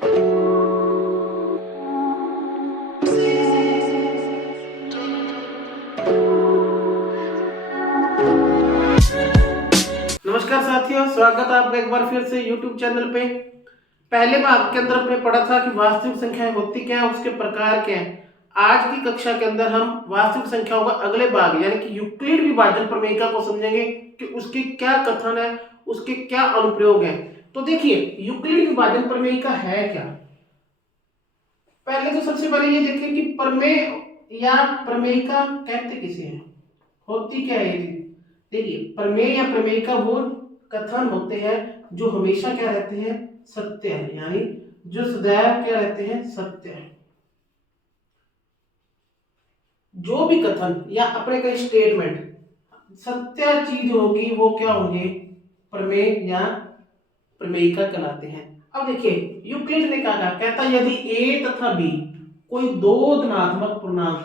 नमस्कार साथियों, स्वागत है आपका एक बार फिर से YouTube चैनल पे। पहले भाग के अंदर हमने पढ़ा था कि वास्तविक संख्याएं होती क्या है, उसके प्रकार क्या है। आज की कक्षा के अंदर हम वास्तविक संख्याओं का अगले भाग यानी कि यूक्लिड विभाजन प्रमेयिका को समझेंगे कि उसके क्या कथन है, उसके क्या अनुप्रयोग है। तो देखिए, यूक्लिड विभाजन प्रमेयिका है क्या। पहले तो सबसे पहले ये देखें कि प्रमेय या प्रमेयिका कहते किसे हैं, होती क्या है ये। देखिए, प्रमेय या प्रमेयिका वो कथन होते हैं जो हमेशा क्या रहते हैं, सत्य है, यानी जो सदैव क्या रहते हैं, सत्य है। जो भी कथन या अपने का स्टेटमेंट सत्य चीज होगी वो क्या होंगे, प्रमेय या प्रमेयिका कहलाते हैं। अब देखिए, यूक्लिड ने कहा, कहता यदि a तथा b कोई दो धनात्मक पूर्णांक,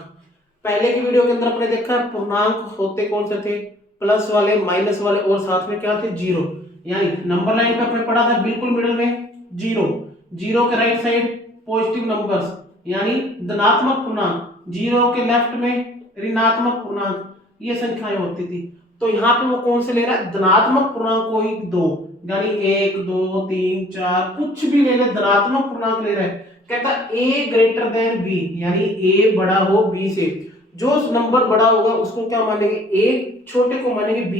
पहले की वीडियो के अंदर अपने देखा पूर्णांक होते कौन से थे, प्लस वाले, माइनस वाले और साथ में क्या थे, जीरो। यानी नंबर लाइन पे अपने पढ़ा था बिल्कुल मिडिल में जीरो, जीरो के राइट साइड पॉजिटिव नंबर्स यानी धनात्मक पूर्णांक, जीरो के लेफ्ट में ऋणात्मक पूर्णांक, ये संख्याएं होती थी। तो यहाँ पे वो कौन से ले रहा है, धनात्मक पूर्णांक कोई दो, यानी एक दो तीन चार कुछ भी ले ले, धनात्मक पूर्णांक ले रहा है। कहता a ग्रेटर देन b, यानी a बड़ा हो b से, जो नंबर बड़ा होगा उसको क्या मानेंगे, a, छोटे को मानेंगे b।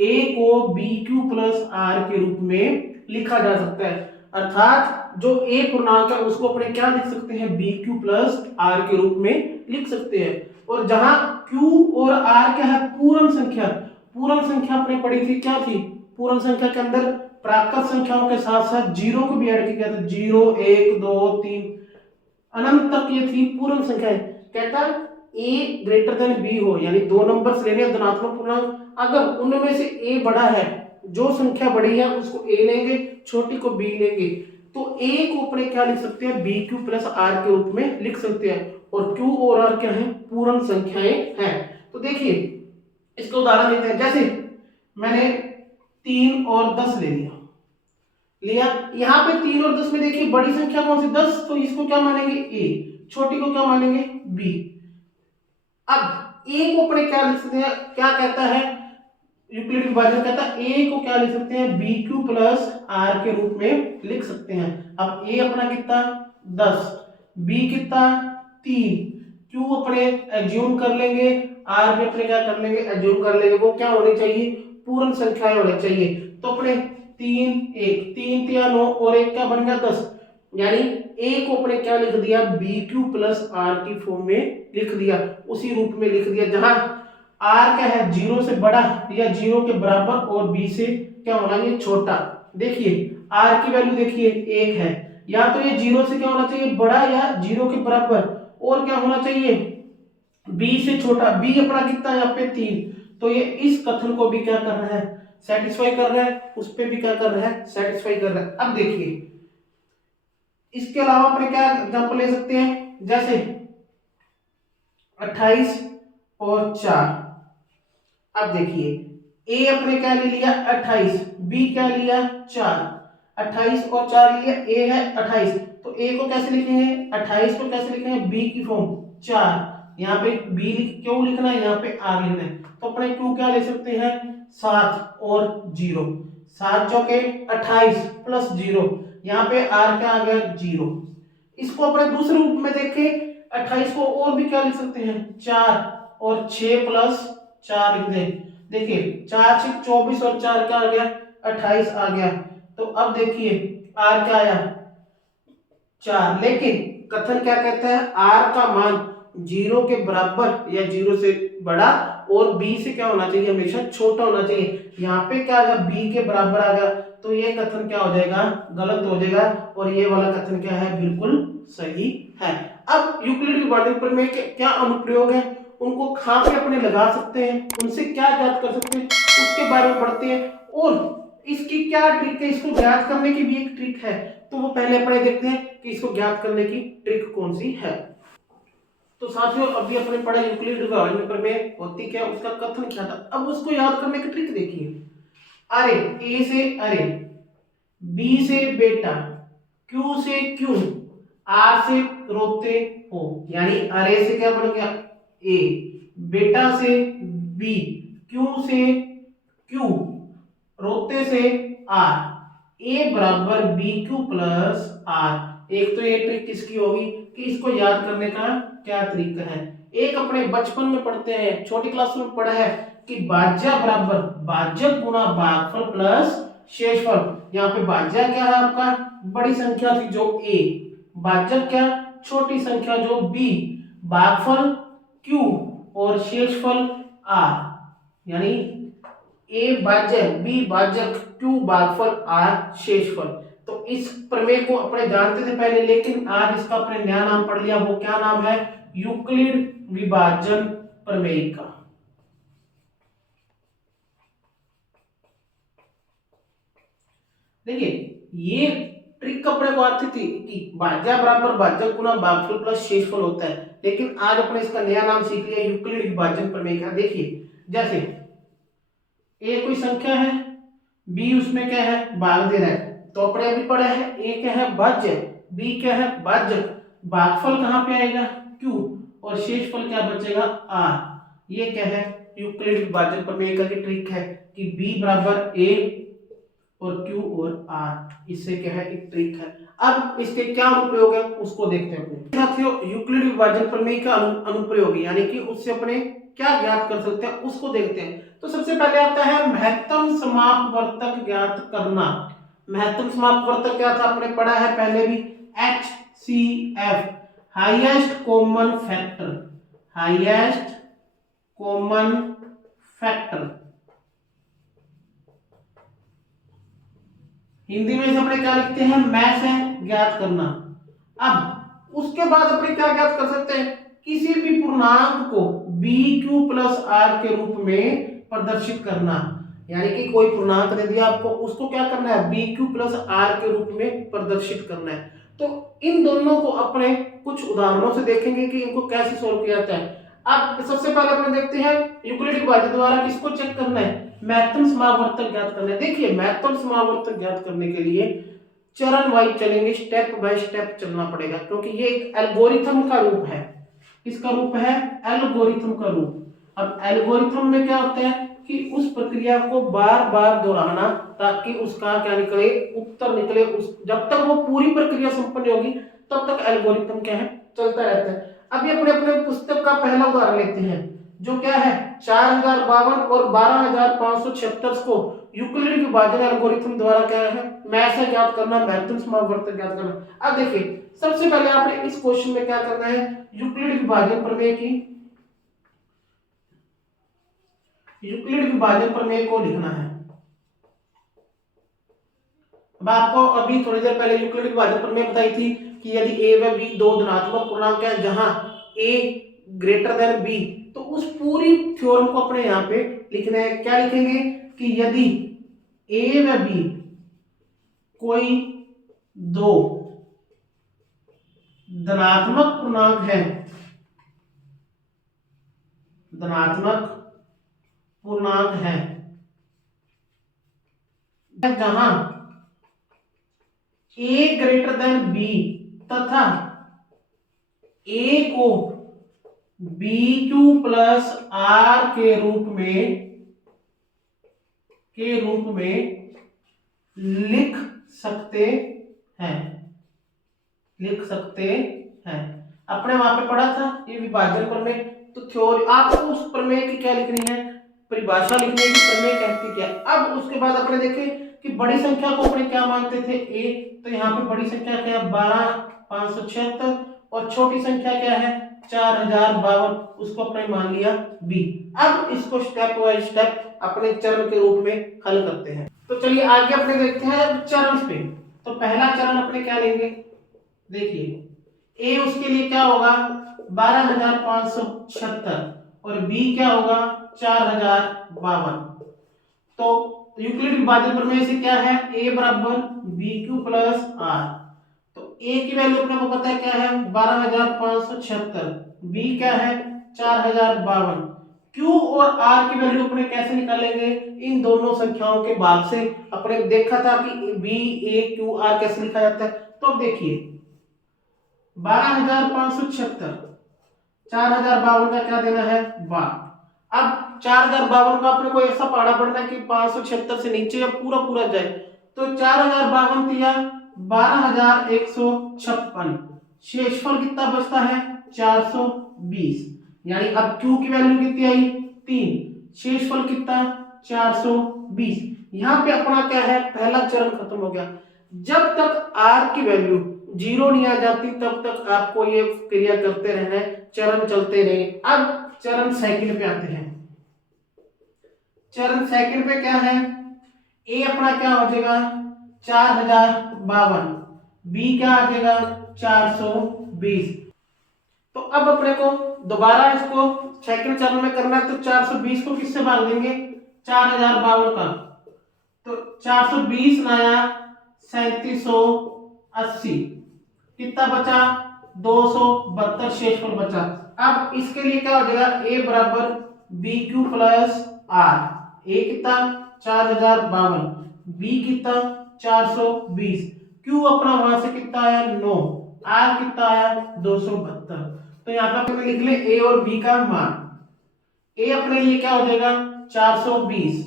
a को bq प्लस r के रूप में लिखा जा सकता है, अर्थात जो a पूर्णांक है उसको अपने क्या लिख सकते हैं, bq प्लस r के रूप में लिख सकते हैं। और जहां q और r क्या है, पूर्ण संख्या, पूर्ण संख्या अपने पढ़ी थी, क्या थी पूर्ण संख्या के अंदर, प्राकृत संख्याओं के साथ साथ जीरो को भी ऐड किया था, जीरो एक दो तीन अनंत तक ये थी पूर्ण संख्याएं। कहता a ग्रेटर देन b हो, यानी दो नंबर्स लेने धनात्मक पूर्णांक, अगर उनमें से a बड़ा है, जो संख्या बड़ी है उसको a लेंगे, छोटी को b लेंगे, तो a को अपने क्या लिख सकते हैं, bq प्लस r के रूप में लिख सकते हैं। और q और r क्या है, पूर्ण संख्याएं हैं। तो देखिए, इसका उदाहरण देते हैं। जैसे मैंने 3 और 10 ले लिया, यहाँ पे 3 और 10 में देखिए बड़ी संख्या कौन सी, 10, तो इसको क्या मानेंगे a, छोटी को क्या मानेंगे b। अब a को अपने क्या लिख सकते हैं, क्या कहता है यूक्लिड विभाजन, कहता है a को क्या लिख सकते हैं, bq प्लस r के रूप में लिख सकते हैं। अब a अपना कितना 10, b कितना 3, q अपने एज्यूम कर लेंगे, r भी अपने क्या कर लेंगे, एज्यूम कर लेंगे, वो क्या होनी चाहिए, पूर्ण संख्याएं होनी चाहिए। तो अपने 3 1 3 3 9 और एक क्या बन गया 10, यानी a को अपने क्या लिख दिया, bq प्लस r की फॉर्म में लिख दिया, उसी रूप में लिख दिया जहां r क्या है, जीरो से बड़ा या जीरो के बराबर और b से क्या होना, ये छोटा। देखिए r की वैल्यू देखिए 1 है, या तो ये जीरो से क्या होना चाहिए, बड़ा या जीरो के बराबर, और क्या होना चाहिए, b से छोटा। b अपना कितना है यहाँ पे 3, तो ये इस कथन को भी क्या कर रहा है, सेटिस्फाई कर रहा है, उस पे भी क्या कर रहा है, सेटिस्फाई कर रहा है। अब देखिए, इसके अलावा अपने क्या एग्जांपल ले सकते हैं, जैसे 28 और 4। अब देखिए, a अपने क्या ले लिया 28, b क्या लिया 4, 28 और 4 लिया, a है 28, तो a को कैसे लिखेंगे, 28 को कैसे लिखेंगे, b की फॉर्म 4, यहाँ पे b क्यों लिखना है, यहाँ पे r लिखना है, तो अपने q क्या ले सकते हैं 7 और 0, 7 चौके 28 प्लस 0, यहाँ पे r क्या आ गया 0। इसको अपने दूसरे रूप में देखें, 28 को और भी क्या लिख सकते हैं 4 और 6 प्लस 4 लिख दें। देखिए 4 6 24 और 4 क्या आ गया 28 आ गया। तो अब देखिए r क्या आया 4, लेकिन कथन क्या कहता है, r का मान 0 के बराबर या 0 से बड़ा और b से क्या होना चाहिए, हमेशा छोटा होना चाहिए। यहाँ पे क्या आ गया, b के बराबर आ गया, तो ये कथन क्या हो जाएगा, गलत हो जाएगा, और ये वाला कथन क्या है, बिल्कुल सही है। अब यूक्लिड विभाजन प्रमेय के क्या अनुप्रयोग है, उनको कहाँ पे अपने लगा सकते हैं, उनसे क्या ज्ञात कर सकते हैं, उसके बारे में पढ़ते हैं। और इसकी क्या ट्रिक है, इसको ज्ञात करने की भी एक ट्रिक है, तो वो पहले अपने देखते हैं कि इसको ज्ञात करने की ट्रिक कौन सी है। तो साथियों, अभी अपने पढ़ा यूक्लिड विभाजन प्रमेय होती क्या, उसका कथन क्या था, अब उसको याद करने की ट्रिक देखिए। अरे, ए से अरे, बी से बेटा, Q से Q, R से रोते हो, यानी अरे से क्या बन गया A, बेटा से B, Q से Q, रोते से R, A बराबर BQ प्लस R। एक तो ये ट्रिक किसकी होगी कि इसको याद करने का क्या तरीका है। एक अपने बचपन में पढ़ते हैं, छोटी क्लास में पढ़ा है कि भाज्य बराबर भाजक गुना भागफल प्लस शेषफल। यहाँ पे भाज्य क्या है आपका, बड़ी संख्या थी जो A, भाजक क्या, छोटी संख्या जो B, भागफल Q और शेषफल R, यानी A भाजक, B भाजक, Q भागफल, R शेषफल। तो इस प्रमेय को अपने जानते थे पहले, लेकिन आज इसका अपने नया नाम पढ़ लिया। वो क्या नाम है, यूक्लिड विभाजन प्रमेय का। देखिए ये ट्रिक अपने को आती थी कि भाज्य बराबर भाजक गुना भागफल प्लस शेषफल होता है, लेकिन आज अपने इसका नया नाम सीख लिया, यूक्लिड विभाजन प्रमेय का। देखिए जैसे ए कोई संख्या है, बी उसमें क्या है, भाग दे रहा है, तो अपने अभी पढ़ा है ए क्या है, भाज्य, बी क्या है, भाजक, भागफल कहाँ पे आएगा, क्यू, और शेषफल क्या बचेगा, आर। ये क्या है, यूक्लिड विभाजन प्रमेय का ट्रिक है कि बी बराबर ए और क्यू और आर, इससे क्या है एक ट्रिक है। अब इसके क्या अनुप्रयोग है उसको देखते हैं। साथियों यूक्लिड विभाजन प्रमेय का अनुप्रयोग यानी कि उससे अपने क्या ज्ञात कर सकते हैं उसको देखते हैं। तो सबसे पहले आता है महत्तम समापवर्तक ज्ञात करना। महत्तम समापवर्तक क्या था, आपने पढ़ा है पहले भी, HCF, highest common factor, highest common factor. Hindi में से अपने क्या लिखते हैं, मैथ है ज्ञात करना। अब उसके बाद अपने क्या ज्ञात कर सकते हैं, किसी भी पूर्णांक को BQ प्लस R के रूप में प्रदर्शित करना। यानी कि कोई पूर्णांक दे दिया आपको, उसको क्या करना है, BQ प्लस R के रूप में प्रदर्शित करना है। तो इन दोनों को अपने कुछ उदाहरणों से देखेंगे कि इनको कैसे सोल्व किया जाता है। अब सबसे पहले अपने देखते हैं यूक्लिड विभाजन द्वारा किसको चेक करना है, महत्तम समावर्तक ज्ञात करना है। देखिए महत्तम समावर्तक ज्ञात करने के लिए चरण वाइज चलेंगे, स्टेप बाय स्टेप चलना पड़ेगा, क्योंकि ये एक एल्गोरिथम का रूप है। किसका रूप है, एल्गोरिथम का रूप। अब एल्गोरिथम में क्या होता है कि उस प्रक्रिया को बार बार दोहराना ताकि उसका क्या निकले, उत्तर निकले। उस जब तक वो पूरी प्रक्रिया संपन्न होगी तब तक एल्गोरिथम क्या है, चलता रहता है। अभी अपने अपने पुस्तक का पहला उदाहरण लेते हैं जो क्या है 4052 और 12576 को यूक्लिड विभाजन एल्गोरिथम द्वारा क्या है, मैथ ज्ञात करना, महत्तम समावर्तक ज्ञात करना। अब देखिए सबसे पहले आपने इस क्वेश्चन में क्या करना है, यूक्लिड विभाजन प्रमेय की, यूक्लिड विभाजन प्रमेय को लिखना है। अब आपको अभी थोड़ी देर पहले यूक्लिड विभाजन प्रमेय बताई थी कि यदि a व b दो धनात्मक पूर्णांक है जहां a ग्रेटर देन b, तो उस पूरी थ्योरम को अपने यहाँ पे लिखना है। क्या लिखेंगे कि यदि a व b कोई दो धनात्मक पूर्णांक है, धनात्मक पूर्णांक है जहां a ग्रेटर देन b तथा a को BQ प्लस R के रूप में लिख सकते हैं, लिख सकते हैं। अपने वहां पे पढ़ा था ये विभाजन प्रमेय, तो थ्योरी आपको उस प्रमेय की क्या लिखनी है, परिभाषा लिखनी है कि प्रमेय कहती क्या। अब उसके बाद अपने देखे कि बड़ी संख्या को अपने क्या मानते थे a, तो यहाँ पे बड़ी संख्या क्या है 12576 और छोटी संख्या क्या है 4052, उसको अपने मान लिया b। अब इसको स्टेप बाय स्टेप अपने चरण के रूप में हल करते हैं। तो चलिए आगे अपने देखते हैं चरण पे। तो पहला चरण अपने क्या लेंगे, देखिए a उसके लिए क्या होगा 12576 और b क्या होगा 4052। तो यूक्लिड विभाजन प्रमेय से क्या है, a बराबर BQ प्लस R। तो a की वैल्यू अपने को पता है क्या है 12576, b क्या है 4052, q और r की वैल्यू अपने कैसे निकालेंगे, इन दोनों संख्याओं के भाग से। अपने देखा था कि b a q r कैसे लिखा जाता है, तो अब देखिए 12,576, 4,052 का क्या देना है, वाह। अब 4,052 का अपने को ऐसा पहाड़ा पड़ना है कि 576 से नीचे या पूरा पूरा जाए, तो 4,052 दिया 12,156, शेषफल कितना बचता है 420, यानी अब Q की वैल्यू कितनी आई 3, शेषफल कितना 420। यहाँ पे अपना क्या है, पहला चरण खत्म हो गया। जब तक R की वैल्यू 0 नहीं आ जाती तब तक आपको ये क्रिया करते रहना है, चरण चलते रहे। अब चरण सेकंड पे आते हैं। चरण सेकंड पे क्या है, ए अपना क्या हो जाएगा 4,052, बी क्या आ जाएगा 420। तो अब अपने को दोबारा इसको सेकंड चरण में करना है, तो 420 को किससे भाग देंगे 4,052 का, तो 420 नया 3780, कितना बचा 272 शेषफल बचा। अब इसके लिए क्या हो जाएगा, ए बराबर बी क्यू प्लस आर, ए कितना 4,052, बी कितना 420, क्यू अपना वहां से कितना आया 9, आर कितना आया 272। तो यहाँ पे अपने लिख ले ए और बी का मान। ए अपने लिए क्या हो जाएगा 420,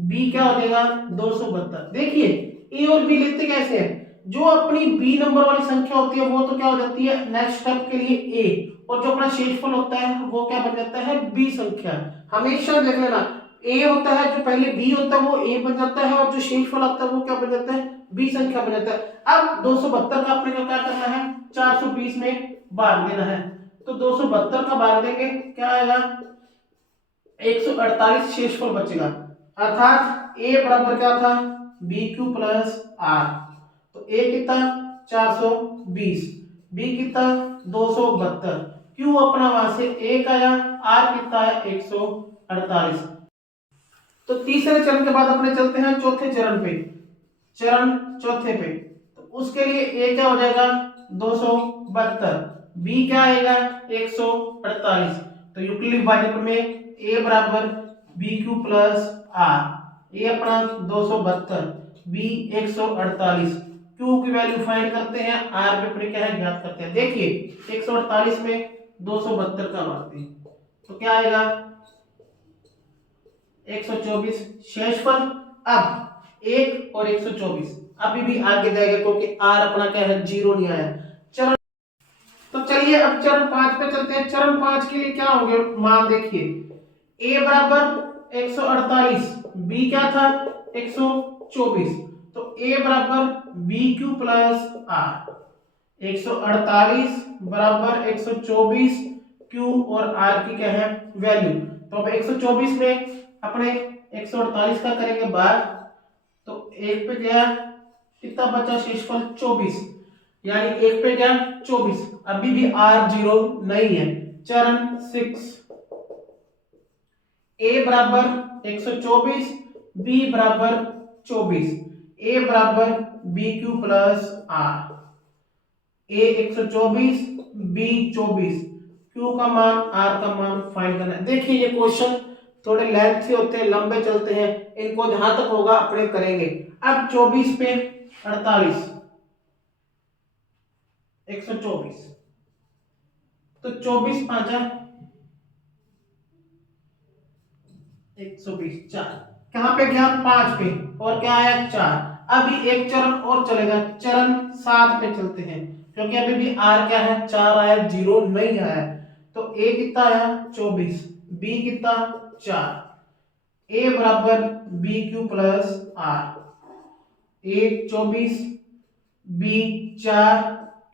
बी क्या हो जाएगा 272। देखिए ए और बी लिखते कैसे हैं, जो अपनी बी नंबर वाली संख्या होती है वो तो क्या हो जाती है नेक्स्ट स्टेप के लिए ए, और जो अपना शेषफल होता है वो क्या बन जाता है बी संख्या। हमेशा देख लेना ए होता है, जो पहले बी होता है वो ए बन जाता है, और जो शेषफल आता है वो क्या बन जाता है बी संख्या बन जाता है। अब 272 का अपने को क्या करना है 420 में भाग देना है, तो 272 का भाग देंगे क्या आएगा 148 शेषफल बचेगा, अर्थात ए बराबर क्या था बी क्यू प्लस आर। तो ए कितना 420, बी कितना 272, क्यू अपना वहां से 1 आया, आर कितना है 148। तो तीसरे चरण के बाद अपने चलते हैं चौथे चरण पे, चरण चौथे पे। तो उसके लिए ए क्या हो जाएगा 272, बी क्या आएगा 148। तो यूक्लिड वाचक में ए बराबर बी क्यू प्लस आर, ए अपना 272, बी 148, क्यू की वैल्यू फाइंड करते हैं, आर पे अपने क्या है ज्ञात करते हैं। देखिए 148 में 272 का भाग दें तो क्या आएगा 124 शेषफल। अब 1 और 124 अभी भी आगे जाएगा क्योंकि आर अपना क्या है 0 नहीं आया। चरण तो चलिए अब चरण 5 पे चलते हैं। चरण 5 के लिए क्या होंगे मान देखिए, ए बराबर 148, बी क्या था 124, तो ए बराबर बी क्यू प्लस आर, 148 बराबर 124, क्यू और आर की क्या है वैल्यू। तो अब 124 में अपने 148 का करेंगे भाग, तो एक पे गया कितना बचा शेषफल 24, यानी एक पे गया 24, अभी भी आर 0 नहीं है। चरण 6, ए बराबर 124, बी बराबर 24, ए बराबर b q plus r, a 124, b 24, q का मान आर का मान फाइंड करना है। देखिए ये क्वेश्चन थोड़े लेंथ से होते हैं, लंबे चलते हैं, इनको जहां तक होगा अपने करेंगे। अब 24 पे 48, 124, तो 24 पांचा 120, 4 कहां पे गया 5 पे, और क्या आया 4। अभी एक चरण और चलेगा, चरण 7 पे चलते हैं, क्योंकि अभी भी आर क्या है 4 आया, 0 नहीं आया। तो ए कितना आया 24, बी कितना 4, ए बराबर b q plus r, a 24, b 4,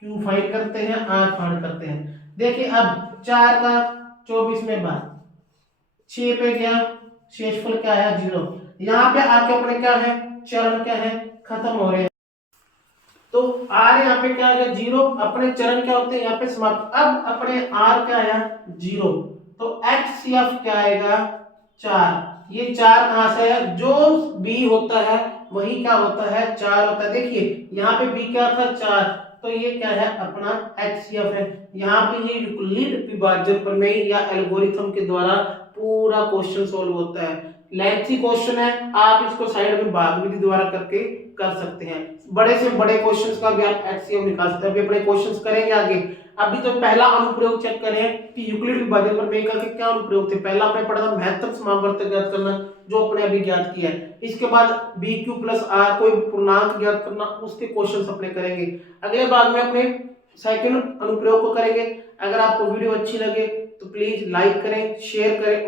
q find करते हैं, आर फाइंड करते हैं। देखिए अब 4 का 24 में बार 6 पे गया, शेषफल क्या आया 0। यहाँ पे आके अपने क्या है चरण क्या है खत्म हो रहे हैं, तो आर यहाँ पे क्या आएगा 0, अपने चरण क्या होते हैं यहाँ पे समाप्त। अब अपने आर क्या आया 0, तो HCF क्या आएगा 4। ये 4 कहां से है, जो बी होता है वही क्या होता है 4 होता है। देखिए यहाँ पे बी क्या था 4, तो ये क्या है अपना HCF है। यहाँ पे ये यूक्लिड विभाजन प्रमेय या एल्गोरिथम के द्वारा पूरा क्वेश्चन सोल्व होता है। लेंथी क्वेश्चन है, आप इसको साइड में भाग विधि द्वारा करके कर सकते हैं। बड़े से बड़े क्वेश्चंस का भी आप एचसीएफ निकाल सकते हैं। अभी अपने क्वेश्चंस करेंगे आगे। अभी तो पहला अनुप्रयोग चेक करें कि यूक्लिड विभाजन प्रमेय का क्या अनुप्रयोग थे। पहला आपने पढ़ा था महत्तम समावर्तक ज्ञात करना, जो अपने अभी ज्ञात किया है। इसके बाद BQ प्लस R कोई पूर्णांक ज्ञात करना, उसके क्वेश्चंस अपने करेंगे। अगले भाग में अपने सेकंड अनुप्रयोग को करेंगे। अगर आपको वीडियो अच्छी लगे तो प्लीज लाइक करें, शेयर करें।